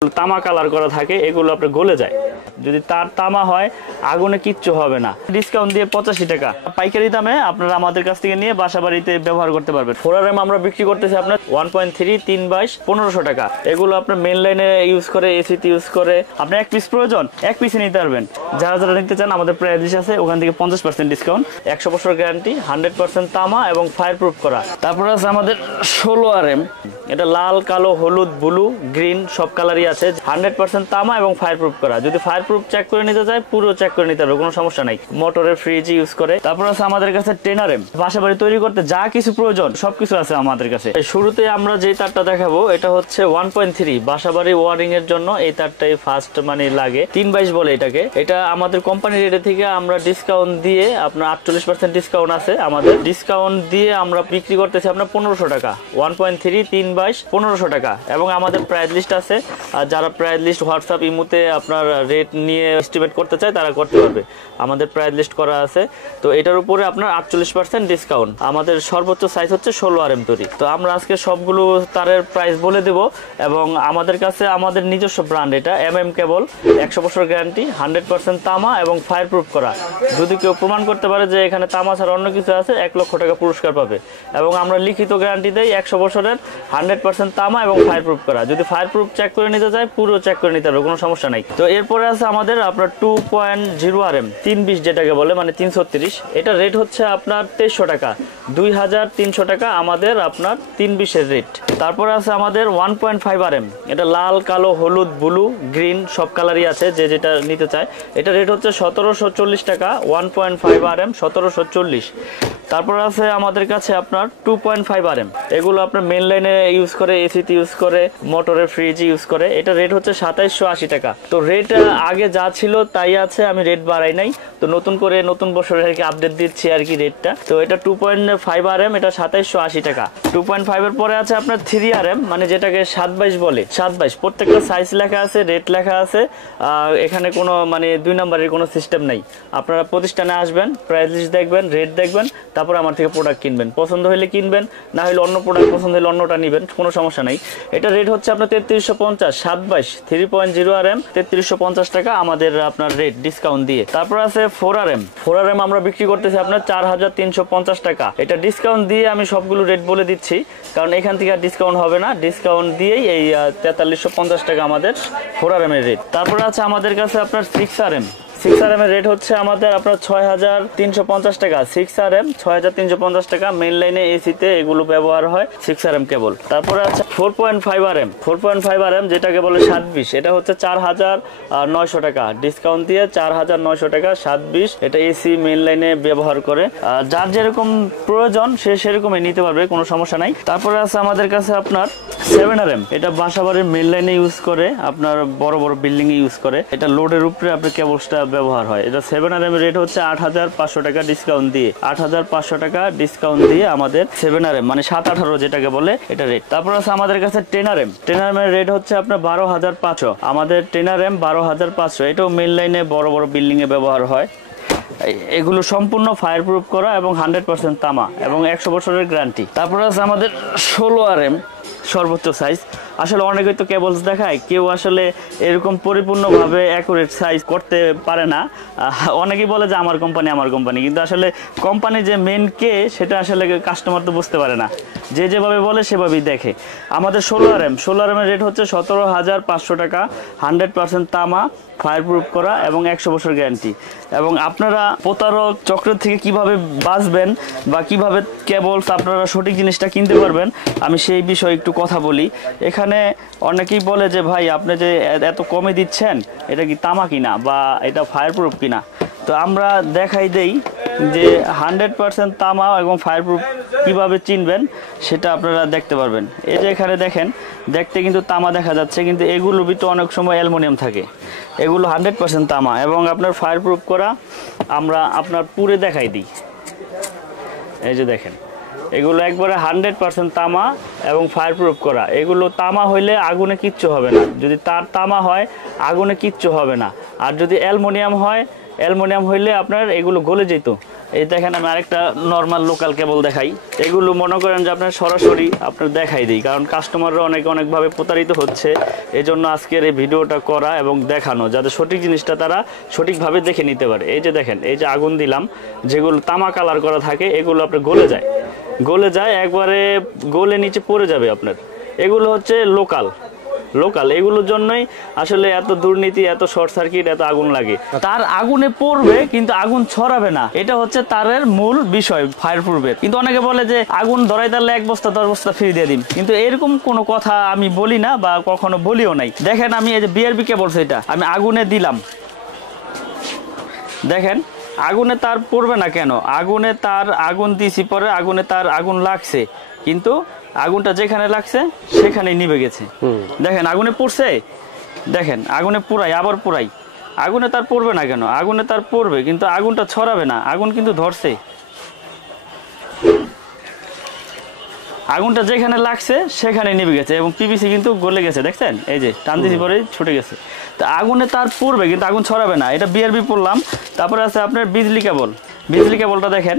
তামা কালার করা থাকে, এগুলো আপনার গলে যায়। যদি তার তামা হয় আগুনে কিচ্ছু হবে না। ডিসকাউন্ট দিয়ে 85 টাকা পাইকারি দামে আপনারা আমাদের কাছ থেকে নিয়ে বাসা বাড়িতে ব্যবহার করতে পারবেন। 4RM আমরা বিক্রি করতেছি আপনার 1.3 3/22 1500 টাকা। এগুলো আপনার মেন লাইনে ইউজ করে, এসিতে ইউজ করে। আপনার এক পিস প্রয়োজন, এক পিসে নিতে পারবেন। যারা যারা নিতে চান আমাদের প্রাইস লিস্ট আছে, ওখান থেকে 50% ডিসকাউন্ট, 100 বছর গ্যারান্টি, 100% তামা এবং ফায়ার প্রুফ করা। তারপরে আছে আমাদের 16RM, এটা লাল, কালো, হলুদ, ব্লু, গ্রিন সব কালারই আছে। 100% তামা এবং ফায়ার প্রুফ করা। যদি ফায়ার প্রুফ চেক করে নিতে চায় পুরো চেক করে নিতে হবে, কোনো সমস্যা নাই। মোটরের ফ্রিজ ইউজ করে। তারপর আছে আমাদের কাছে 10RM, বাসা বাড়ি তৈরি করতে যা কিছু প্রয়োজন সবকিছু আছে আমাদের কাছে। শুরুতে আমরা যে তারটা দেখাবো এটা হচ্ছে 1.3 বাসা বাড়ি ওয়ারিং এর জন্য। এই তারটাই ফার্স্ট মানে লাগে, 3/22 বলে এটাকে। এটা আমাদের কোম্পানি রেট থেকে আমরা ডিসকাউন্ট দিয়ে আপনার 48% ডিসকাউন্ট আছে। আমাদের ডিসকাউন্ট দিয়ে আমরা বিক্রি করতেছি আপনার 1500 টাকা। 1.3 3/22 1500 টাকা। এবং আমাদের প্রাইস লিস্ট আছে, আর যারা প্রাইস লিস্ট হোয়াটসঅ্যাপ ইমুতে আপনার রেট নিয়ে এস্টিমেট করতে চায় তারা করতে পারবে। আমাদের প্রাইস লিস্ট করা আছে। তো এটার উপরে আপনার 48% ডিসকাউন্ট। আমাদের সর্বোচ্চ সাইজ হচ্ছে 16RM তৈরি। তো আমরা আজকে সবগুলো তারের প্রাইস বলে দেব। এবং আমাদের কাছে আমাদের নিজস্ব ব্র্যান্ড, এটা MM কেবল, 100 বছর গ্যারান্টি, 100% তামা এবং ফায়ার প্রুফ করা। যদি কেউ প্রমাণ করতে পারে যে এখানে তামা ছাড়া অন্য কিছু আছে, 1 লক্ষ টাকা পুরস্কার পাবে। এবং আমরা লিখিত গ্যারান্টি দেই 100 বছরের, 100% তামা এবং ফায়ার প্রুফ করা। যদি ফায়ার প্রুফ চেক করে নিতে চায় পুরো চেক করে নিতে হবে, কোনো সমস্যা নাই। তো এরপরে আছে আমাদের আপনার 2.0RM 320 যেটাকে বলে, মানে 336। এটা রেট হচ্ছে আপনার 2300 টাকা, 2300 টাকা আমাদের আপনার 320 এর রেট। তারপরে আছে আমাদের 1.5RM, এটা লাল, কালো, হলুদ, ব্লু, গ্রিন সব কালারই আছে, যে যেটা নিতে চায়। এটা রেট হচ্ছে 1740 টাকা, 1.5RM 1740। তারপর আছে আমাদের কাছে আপনার 2.5RM, এগুলো আপনার মেন লাইনে ইউজ করে, এসিতে ইউজ করে, মোটরের ফ্রিজ ইউজ করে। এটা রেট হচ্ছে 2780 টাকা। তো রেট আগে যা ছিল তাই আছে, আমি রেট বাড়াই নাই। তো নতুন করে নতুন বছরের আর কি আপডেট দিচ্ছি আর কি রেটটা। তো এটা 2.5RM, এটা 2780 টাকা। 2.5 এর পরে আছে আপনার 3RM, মানে যেটাকে 7/22 বলে। 7/22 প্রত্যেকটা সাইজ লেখা আছে, রেট লেখা আছে। এখানে কোনো মানে 2 নম্বরের কোনো সিস্টেম নাই। আপনারা প্রতিষ্ঠানে আসবেন, প্রাইস লিস্ট দেখবেন, রেট দেখবেন, তারপর আমার থেকে প্রোডাক্ট কিনবেন। পছন্দ হলে কিনবেন, না হলে অন্য প্রোডাক্ট পছন্দ হলে অন্যটা নেবেন, কোনো সমস্যা নাই। এটা রেট হচ্ছে আপনার 3350, 7/22 3.0RM 3350 টাকা আমাদের আপনার রেট ডিসকাউন্ট দিয়ে। তারপর আছে 4RM আমরা বিক্রি করতেছি আপনার 4350 টাকা। এটা ডিসকাউন্ট দিয়ে আমি সবগুলো রেট বলে দিচ্ছি, কারণ এখান থেকে আর ডিসকাউন্ট হবে না। ডিসকাউন্ট দিয়েই এই 4350 টাকা আমাদের 4RM এর রেট। তারপর আছে আমাদের কাছে আপনার 6RM এর রেট হচ্ছে আমাদের আপনার 6350 টাকা। 6RM 6350 টাকা। মেইন লাইনে এসিতে এগুলো ব্যবহার হয়, 6RM কেবল। তারপরে আছে 4.5RM যেটাকে বলে 720, এটা হচ্ছে 4900 টাকা। ডিসকাউন্ট দিয়ে 4900 টাকা, 720। এটা এসি মেইন লাইনে ব্যবহার করে। যার যেরকম প্রয়োজন সে সেরকমই নিতে পারবে, কোনো সমস্যা নাই। তারপরে আছে আমাদের কাছে আপনার 7RM, এটা বাসাবাড়ির মেইন লাইনে ইউজ করে, আপনার বড় বড় বিল্ডিং এ ইউজ করে। এটা লোডের উপরে আপনার কেবলসটা ব্যবহার হয়। এটা 7RM এর রেট হচ্ছে 8500 টাকা ডিসকাউন্ট দিয়ে। 8500 টাকা ডিসকাউন্ট দিয়ে আমাদের 7RM, মানে 718 যেটাকে বলে, এটা রেট। তারপর আছে আমাদের কাছে 10RM এর রেট হচ্ছে আপনার 12500। আমাদের 10RM 12500। এটাও মেইন লাইনে বড় বড় বিল্ডিং এ ব্যবহার হয়। এগুলো সম্পূর্ণ ফায়ার প্রুফ করা এবং 100% তামা এবং 100 বছরের গ্যারান্টি। তারপর আছে আমাদের 16RM সর্বোচ্চ সাইজ। আসলে অনেকেই তো কেবলস দেখায়, কেউ আসলে এরকম পরিপূর্ণভাবে অ্যাকুরেট সাইজ করতে পারে না। অনেকেই বলে যে আমার কোম্পানি, কিন্তু আসলে কোম্পানি যে মেন কে সেটা আসলে কাস্টমার তো বুঝতে পারে না। যে যেভাবে বলে সেভাবেই দেখে। আমাদের 16RM এর রেট হচ্ছে 17500 টাকা, 100% তামা, ফায়ার প্রুফ করা এবং 100 বছর গ্যারান্টি। এবং আপনারা প্রতারক চক্রের থেকে কিভাবে বাঁচবেন বা কিভাবে কেবলস আপনারা সঠিক জিনিসটা কিনতে পারবেন, আমি সেই বিষয়ে একটু কথা বলি। এখানে অনেকেই বলে যে ভাই আপনি যে এত কমে দিচ্ছেন, এটা কি তামা কিনা বা এটা ফায়ার প্রুফ কিনা। তো আমরা দেখাই দেই যে 100% তামা এবং ফায়ার প্রুফ কীভাবে চিনবেন সেটা আপনারা দেখতে পারবেন। এই যে এখানে দেখেন, দেখতে কিন্তু তামা দেখা যাচ্ছে, কিন্তু এগুলো ভিতরে অনেক সময় অ্যালুমিনিয়াম থাকে। এগুলো 100% তামা এবং আপনার ফায়ার প্রুফ করা। আমরা আপনার পুরে দেখাই দিই। এই যে দেখেন, এগুলো একবারে 100% তামা এবং ফায়ার প্রুফ করা। এগুলো তামা হইলে আগুনে কিচ্ছু হবে না। যদি তার তামা হয় আগুনে কিচ্ছু হবে না। আর যদি অ্যালুমিনিয়াম হয় অ্যালুমিনিয়াম হইলে আপনার এগুলো গলে যেত। এই দেখেন আমি আরেকটা নর্মাল লোকাল কেবল দেখাই। এগুলো মনে করেন যে আপনার সরাসরি আপনার দেখাই দিই, কারণ কাস্টমাররা অনেকভাবে প্রতারিত হচ্ছে। এই জন্য আজকের এই ভিডিওটা করা এবং দেখানো, যাতে সঠিক জিনিসটা তারা সঠিকভাবে দেখে নিতে পারে। এই যে দেখেন, এই যে আগুন দিলাম, যেগুলো তামা কালার করা থাকে এগুলো আপনার গলে যায় একবারে, গলে নিচে পড়ে যাবে আপনার। এগুলো হচ্ছে লোকাল, এগুলোর জন্যই আসলে এত দুর্নীতি, এত শর্ট সার্কিট, এত আগুন লাগে। তার আগুনে পড়বে কিন্তু আগুন ছড়াবে না, এটা হচ্ছে তারের মূল বিষয় ফায়ার প্রুফের। কিন্তু অনেকে বলে যে আগুন ধরাই তাহলে 1 বস্তা 10 বস্তা ফ্রি দিয়ে দিন, কিন্তু এরকম কোনো কথা আমি বলি না বা কখনো বলিও নাই। দেখেন আমি এই যে বিআরবি কেবল, সেটা আমি আগুনে দিলাম, দেখেন আগুনে তার পড়বে না কেন? আগুন দিছি পরে আগুন লাগছে, কিন্তু আগুনটা যেখানে লাগছে সেখানেই নিভে গেছে। দেখেন আগুনে পড়ছে, দেখেন আগুনে পুরাই, আবার পুরাই, আগুনে তার পড়বে না কেন? আগুনে তার পড়বে কিন্তু আগুনটা ছড়াবে না, আগুন কিন্তু ধরছে। আগুনটা যেখানে লাগছে সেখানে নিভে গেছে এবং পিভিসি কিন্তু গলে গেছে, দেখছেন এই যে টান দিছি পরে ছুটে গেছে। তো আগুনে তার পড়বে কিন্তু আগুন ছড়াবে না, এটা বিআরবি পড়লাম। তারপরে আছে আপনার বিজলি কেবলটা দেখেন,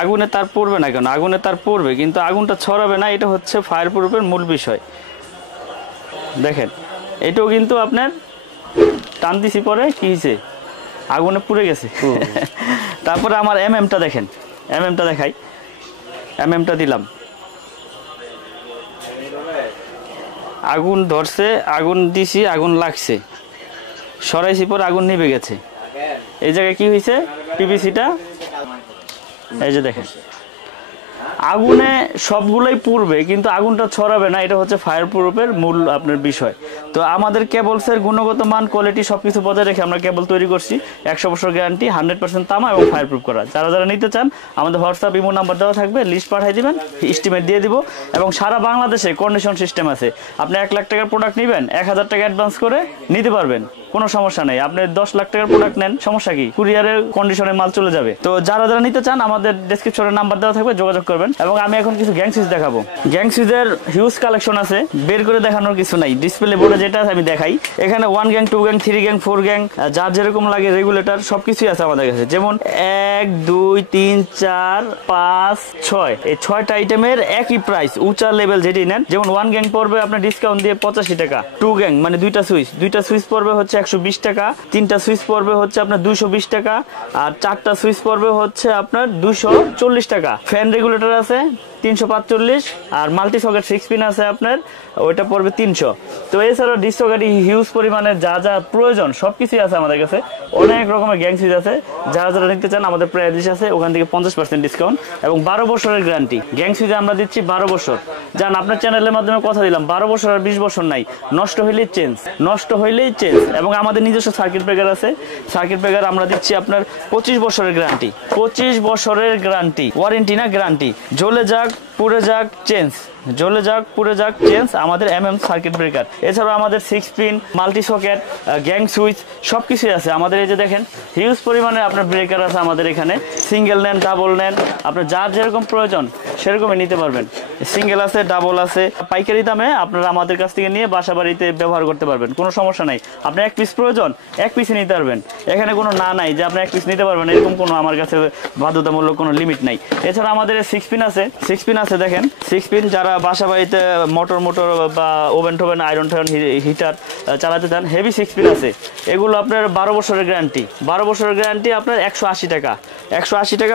আগুনে তার পড়বে না কেন? আগুনে তার পড়বে কিন্তু আগুনটা ছড়াবে না, এটা হচ্ছে ফায়ার প্রুফের মূল বিষয়। দেখেন এটাও কিন্তু আপনার টান দিছি পরে কি হয়েছে, আগুনে পুড়ে গেছে। তারপরে আমার এমএমটা দেখেন, এমএমটা দেখাই, এমএমটা দিলাম, আগুন ধরছে, আগুন দিছি, আগুন লাগছে, সরাইছি পরে আগুন নিভে গেছে। এই জায়গায় কি হয়েছে, পিভিসিটা এই যে দেখেন, আগুনে সবগুলোই পুড়বে কিন্তু আগুনটা ছড়াবে না, এটা হচ্ছে ফায়ার প্রুফের মূল আপনার বিষয়। তো আমাদের কেবলসের গুণগত মান, কোয়ালিটি সবকিছু বজায় রেখে আমরা কেবল তৈরি করছি। 100 বছর গ্যারান্টি, 100% তামা এবং ফায়ার প্রুফ করা। যারা নিতে চান আমাদের হোয়াটসঅ্যাপ ইমো নাম্বার দেওয়া থাকবে, লিস্ট পাঠিয়ে দিবেন, এস্টিমেট দিয়ে দিব। এবং সারা বাংলাদেশে কন্ডিশন সিস্টেম আছে। আপনি 1 লাখ টাকার প্রোডাক্ট নেবেন, 1000 টাকা অ্যাডভান্স করে নিতে পারবেন, কোনো সমস্যা নেই। আপনি 10 লাখ টাকার প্রোডাক্ট নেন, সমস্যা কি? কুরিয়ারের কন্ডিশনে মাল চলে যাবে। তো যারা নিতে চান আমাদের ডেসক্রিপশনে নাম্বার দেওয়া থাকবে, যোগাযোগ করবেন। এবং আমি এখন কিছু গ্যাং সুইচ দেখাবো। গ্যাং সুইচের হিউজ কালেকশন আছে, বের করে দেখানোর কিছু নাই, ডিসপ্লে বোর্ডে যেটা আছে আমি দেখাই। এখানে 1 গ্যাং, 2 গ্যাং, 3 গ্যাং, 4 গ্যাং, যার যেরকম লাগে রেগুলেটর সবকিছুই আছে আমাদের কাছে। যেমন 1, 2, 3, 4, 5, 6, এই 6টা আইটেমের একই প্রাইস, উঁচা লেভেল যেটি নেন। যেমন 1 গ্যাং পড়বে আপনার ডিসকাউন্ট দিয়ে 85 টাকা, 2 গ্যাং মানে দুইটা সুইচ পড়বে হচ্ছে 120 টাকা, 3টা সুইচ পড়বে হচ্ছে আপনার 220 টাকা, আর 4টা সুইচ পড়বে হচ্ছে আপনার 240 টাকা। ফ্যান রেগুলেটর আছে 345, আর মাল্টি সকেট 6 পিন আছে আপনার, ওইটা পড়বে 300। তো এছাড়াও ডিস সকেট হিউজ পরিমাণে যা প্রয়োজন সবকিছুই আছে আমাদের কাছে। অনেক রকমের গ্যাং সুইচ আছে, যারা নিতে চান আমাদের প্রাইস আছে ওখান থেকে 50% ডিসকাউন্ট এবং 12 বছরের গ্যারান্টি। গ্যাং সুইচে আমরা দিচ্ছি 12 বছর। জান আপনার চ্যানেলের মাধ্যমে কথা দিলাম, 12 বছর আর 20 বছর নাই, নষ্ট হইলেই চেঞ্জ। এবং আমাদের নিজস্ব সার্কিট ব্রেকার আছে, সার্কিট ব্রেকার আমরা দিচ্ছি আপনার 25 বছরের গ্যারান্টি, 25 বছরের গ্যারান্টি, ওয়ারেন্টি না গ্যারান্টি। জ্বলে যাক পুড়ে যাক চেঞ্জ, আমাদের সার্কিট ব্রেকার। এছাড়াও আমাদের 6 pin, multi socket, gang switch সবকিছুই আছে আমাদের। এই যে দেখেন হিউজ পরিমাণে আপনার ব্রেকার আছে আমাদের এখানে, সিঙ্গেল নেন, ডাবল নেন, আপনার যার যেরকম প্রয়োজন সেরকমই নিতে পারবেন। সিঙ্গেল আছে, ডাবল আছে, পাইকারি দামে আপনারা আমাদের কাছ থেকে নিয়ে বাসা বাড়িতে ব্যবহার করতে পারবেন, কোনো সমস্যা নাই। আপনার 1 পিস প্রয়োজন 1 পিসই নিতে পারবেন, এখানে কোনো নাই যে আপনি 1 পিস নিতে পারবেন, এরকম কোনো আমার কাছে বাধ্যতামূলক কোনো লিমিট নাই। এছাড়া আমাদের 6 পিন আছে, দেখেন 6 পিন যারা বাসা বাড়িতে মোটর বা ওভেন আয়রন হিটার চালাতে চান, হেভি 6 পিন আছে। এগুলো আপনার 12 বছরের গ্যারান্টি, 12 বছরের গ্যারান্টি আপনার 180 টাকা,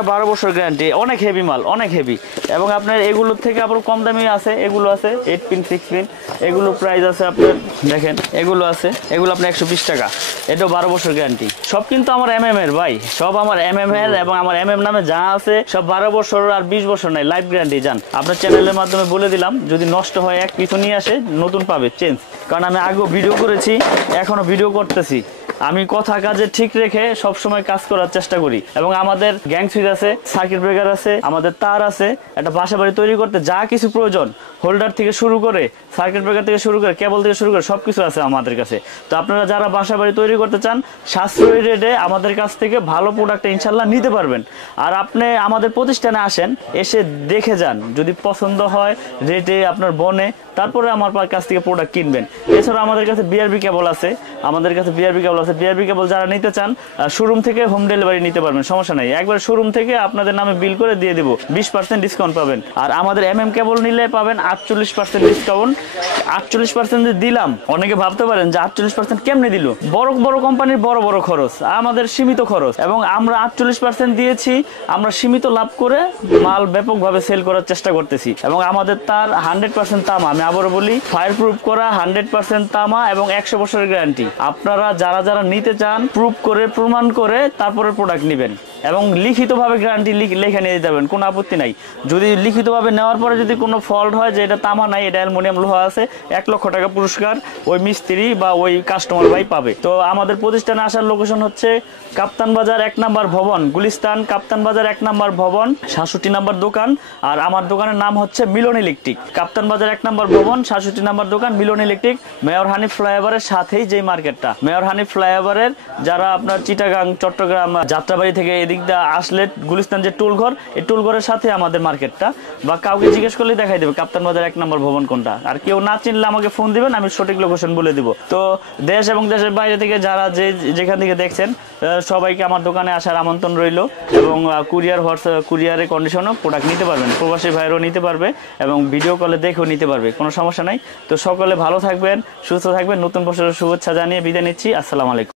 12 বছর গ্যারান্টি, অনেক হেভি মাল, অনেক হেভি। এবং আপনার এগুলোর থেকে আবার কম দামি আছে, এগুলো আছে 8 পিন 6 পিন, এগুলো প্রাইস আছে আপনার, দেখেন এগুলো আছে, এগুলো আপনার 120 টাকা, এটাও 12 বছর গ্যারান্টি। সব কিন্তু আমার এর ভাই, সব আমার এর, এবং আমার নামে যা আছে সব 12 বছর আর 20 বছর নাই, লাইফ গ্যারান্টি। জান আপনার চ্যানেলের মাধ্যমে বলে দিলাম, যদি নষ্ট হয় 1 পিছু নিয়ে আসে নতুন পাবে চেঞ্জ। কারণ আমি আগেও ভিডিও করেছি, এখনো ভিডিও করতেছি, আমি কথা কাজে ঠিক রেখে সবসময় কাজ করার চেষ্টা করি। এবং আমাদের গ্যাং সুইচ আছে, সার্কিট ব্রেকার আছে, আমাদের তার আছে, একটা বাসা বাড়ি তৈরি করতে যা কিছু প্রয়োজন, হোল্ডার থেকে শুরু করে, সার্কিট ব্রেকার থেকে শুরু করে, কেবল থেকে শুরু করে সবকিছু আছে আমাদের কাছে। তো আপনারা যারা বাসা বাড়ি তৈরি করতে চান, সাশ্রয়ী রেটে আমাদের কাছ থেকে ভালো প্রোডাক্ট ইনশাল্লাহ নিতে পারবেন। আর আপনি আমাদের প্রতিষ্ঠানে আসেন, এসে দেখে যান, যদি পছন্দ হয় রেটে আপনার বনে তারপরে আমার কাছ থেকে প্রোডাক্ট কিনবেন। এছাড়া আমাদের কাছে বিআরবি কেবল আছে, বিআরবি কেবল যারা নিতে চান শোরুম থেকে হোম ডেলিভারি নিতে পারবেন, সমস্যা নাই। একবার শোরুম থেকে আপনাদের নামে বিল করে দিয়ে দেবো, 20% ডিসকাউন্ট পাবেন। আর আমাদের কেবল নিলে পাবেন 48% ডিসকাউন্ট। 48% দিলাম, অনেকে ভাবতে পারেন যে 48% কেমনে দিল, বড় বড় কোম্পানির বড় বড় খরচ, আমাদের সীমিত খরচ, এবং আমরা 48% দিয়েছি। আমরা সীমিত লাভ করে মাল ব্যাপকভাবে সেল করার চেষ্টা করতেছি, এবং আমাদের তার 100% তামা, আমি আবারও বলি, ফায়ার প্রুফ করা 100% তামা এবং 100 বছরের গ্যারান্টি। আপনারা যারা যারা নিতে চান প্রুফ করে প্রমাণ করে তারপরে প্রোডাক্ট নেবেন, এবং লিখিতভাবে গ্যারান্টি লেখা নিয়ে যাবেন, কোনো আপত্তি নাই। যদি লিখিতভাবে নেওয়ার পরে যদি কোনো ফল্ট হয় যে এটা তামা নাই, এটা অ্যালুমিনিয়াম লোহা আছে, 1 লক্ষ টাকা পুরস্কার ওই মিস্ত্রি বা ওই কাস্টমার ভাই পাবে। তো আমাদের প্রতিষ্ঠানে আসার লোকেশন হচ্ছে কাপ্তান বাজার 1 নম্বর ভবন, গুলিস্তান কাপ্তান বাজার 1 নম্বর ভবন, 67 নম্বর দোকান। আর আমার দোকানের নাম হচ্ছে মিলন ইলেকট্রিক। কাপ্তান বাজার 1 নম্বর ভবন, 67 নম্বর দোকান, মিলন ইলেকট্রিক। মেয়র হানিফ ফ্লাইওভারের সাথেই যে মার্কেটটা, মেয়র হানিফ ফ্লাইওভারের যারা আপনার চিটাগাং, চট্টগ্রাম, যাত্রাবাড়ি থেকে এদিক দিয়ে আসলে গুলিস্তান যে টুলঘর, এই টুলঘরের সাথে আমাদের মার্কেটটা, বা কাউকে জিজ্ঞেস করলে দেখাই দেবে কাপ্তান বাজার 1 নম্বর ভবন কোনটা। আর কেউ না চিনলে আমাকে ফোন দিবেন, আমি সঠিক লোকেশন বলে দিব। তো দেশ এবং দেশের বাইরে থেকে যারা যেখান থেকে দেখছেন সবাইকে আমার দোকানে আসার আমন্ত্রণ রইল, এবং কুরিয়ারের কন্ডিশনও প্রোডাক্ট নিতে পারবেন, প্রবাসী ভাইরাও নিতে পারবে, এবং ভিডিও কলে দেখেও নিতে পারবে, কোনো সমস্যা নাই। তো সকলে ভালো থাকবেন, সুস্থ থাকবেন। নতুন বছরের শুভেচ্ছা জানিয়ে বিদায় নিচ্ছি। আসসালামু আলাইকুম।